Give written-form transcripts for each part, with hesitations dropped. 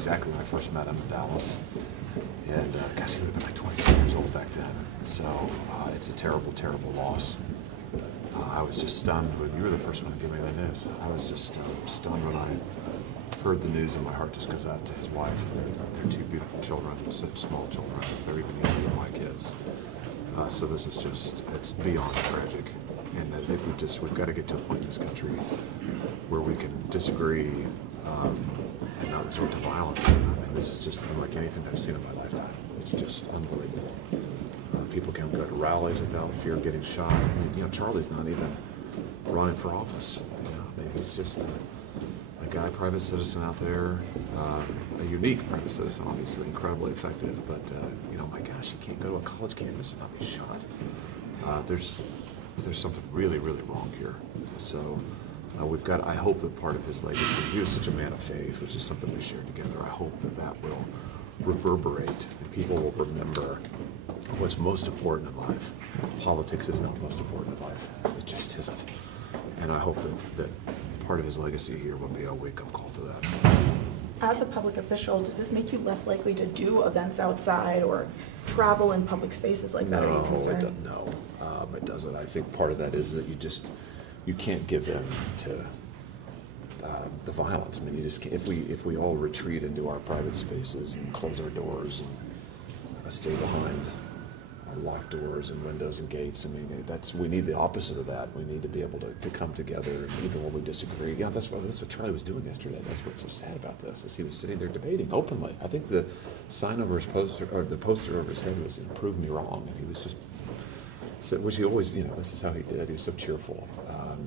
exactly when I first met him in Dallas. And gosh, he would have been like 22 years old back then. So it's a terrible, terrible loss. I was just stunned when you were the first one to give me that news. I was just stunned when I heard the news, and my heart just goes out to his wife and their two beautiful children, such small children. They're even younger than my kids. So this is just, it's beyond tragic. And I think we've got to get to a point in this country where we can disagree and not resort to violence. And this is just unlike anything I've seen in my lifetime. It's just unbelievable. People can go to rallies without fear of getting shot. I mean, Charlie's not even running for office. I mean, he's just a guy, private citizen out there, a unique private citizen, obviously incredibly effective. But my gosh, you can't go to a college campus and not be shot. There's something really, really wrong here. So I hope that part of his legacy, he was such a man of faith, which is something we shared together. I hope that will reverberate and people will remember what's most important in life. Politics is not most important in life. It just isn't. And I hope that part of his legacy here will be a wake-up call to that. As a public official, does this make you less likely to do events outside or travel in public spaces like that? Are you concerned? No, it doesn't. I think part of that is that you can't give in to the violence. I mean, you just can't, if we all retreat into our private spaces and close our doors and stay behind our locked doors and windows and gates. I mean, we need the opposite of that. We need to be able to come together, and even when we disagree. Yeah, that's what Charlie was doing yesterday. That's what's so sad about this, is he was sitting there debating openly. I think the sign over his poster, or the poster over his head was "Prove me wrong," and he was just, which he always, this is how he did. He was so cheerful.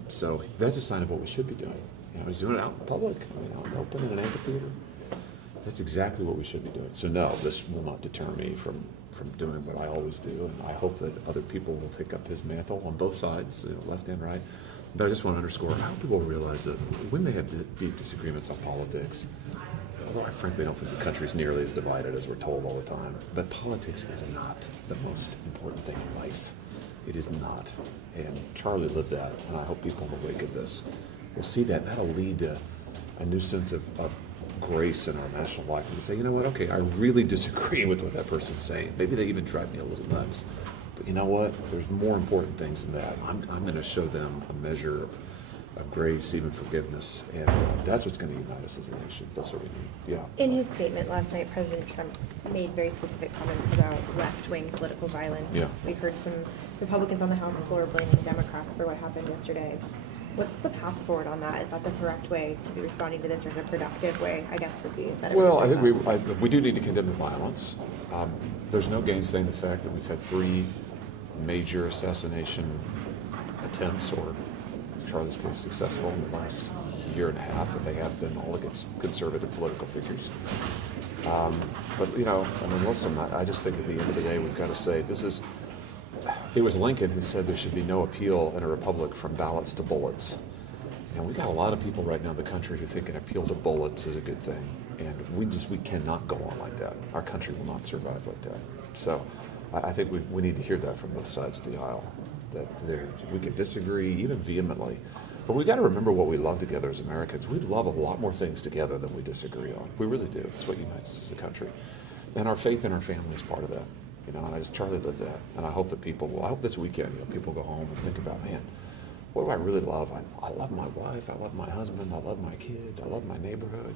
So that's a sign of what we should be doing. He's doing it out in public, out in the open in an amphitheater. That's exactly what we should be doing. So no, this will not deter me from doing what I always do, and I hope that other people will take up his mantle on both sides, left and right. But I just want to underscore how people realize that we may have deep disagreements on politics, although I frankly don't think the country is nearly as divided as we're told all the time. But politics is not the most important thing in life. It is not. And Charlie lived that, and I hope people in the wake of this will see that. That'll lead to a new sense of grace in our national life, and say, you know what, okay, I really disagree with what that person's saying. Maybe they even drive me a little nuts. But you know what? There's more important things than that. I'm going to show them a measure of grace, even forgiveness, and that's what's going to unite us as a nation. That's what we need. Yeah. In his statement last night, President Trump made very specific comments about left-wing political violence. Yeah. We've heard some Republicans on the House floor blaming Democrats for what happened yesterday. What's the path forward on that? Is that the correct way to be responding to this, or is there a productive way, I guess, would be better? Well, I think we do need to condemn the violence. There's no gainsaying the fact that we've had 3 major assassination attempts, or in Charlie's case, successful in the last year and a half, and they have been all against conservative political figures. But listen, I just think at the end of the day, we've got to say it was Lincoln who said there should be no appeal in a republic from ballots to bullets. And we got a lot of people right now in the country who think an appeal to bullets is a good thing. And we cannot go on like that. Our country will not survive like that. So I think we need to hear that from both sides of the aisle, that we can disagree even vehemently. But we got to remember what we love together as Americans. We love a lot more things together than we disagree on. We really do. It's what unites us as a country. And our faith in our family is part of that. And Charlie lived that. And I hope that I hope this weekend, people go home and think about, man, what do I really love? I love my wife, I love my husband, I love my kids, I love my neighborhood.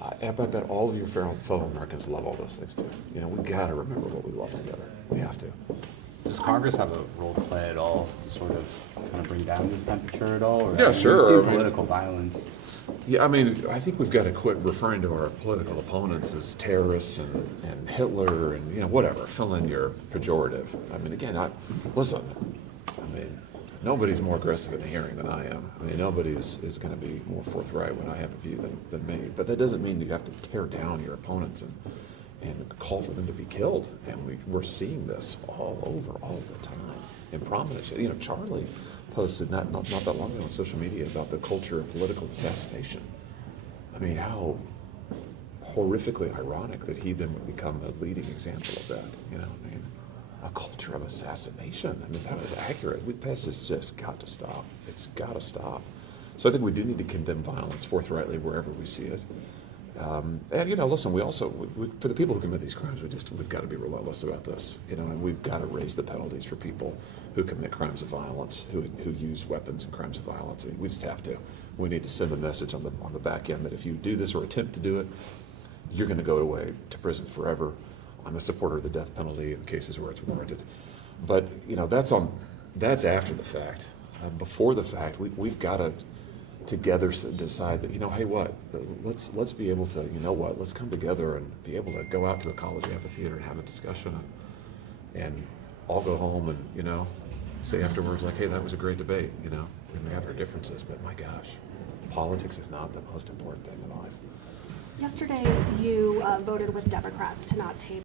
I bet all of your fellow Americans love all those things too. We got to remember what we love together. We have to. Does Congress have a role to play at all to sort of kind of bring down this temperature at all? Or, Yeah, sure. We've seen political violence. Yeah, I think we've got to quit referring to our political opponents as terrorists and Hitler and, whatever. Fill in your pejorative. Again, listen, nobody's more aggressive in the hearing than I am. Nobody is going to be more forthright when I have a view than me. But that doesn't mean you have to tear down your opponents and call for them to be killed. And we're seeing this all over, all the time, in prominence. Charlie posted not that long ago on social media about the culture of political assassination. How horrifically ironic that he then would become a leading example of that. A culture of assassination. That is accurate. This has just got to stop. It's got to stop. So I think we do need to condemn violence forthrightly wherever we see it. And, you know, listen, we also, for the people who commit these crimes, we've got to be relentless about this, you know, and we've got to raise the penalties for people who commit crimes of violence, who use weapons in crimes of violence. I mean, we just have to. We need to send a message on the back end that if you do this or attempt to do it, you're going to go away to prison forever. I'm a supporter of the death penalty in cases where it's warranted. But, you know, that's after the fact. Before the fact, we've got to together decide that, you know, hey, what, let's be able to, you know what, let's come together and be able to go out to a college amphitheater and have a discussion and all go home and, you know, say afterwards, like, hey, that was a great debate, you know. We may have our differences, but my gosh, politics is not the most important thing in life. Yesterday, you voted with Democrats to not table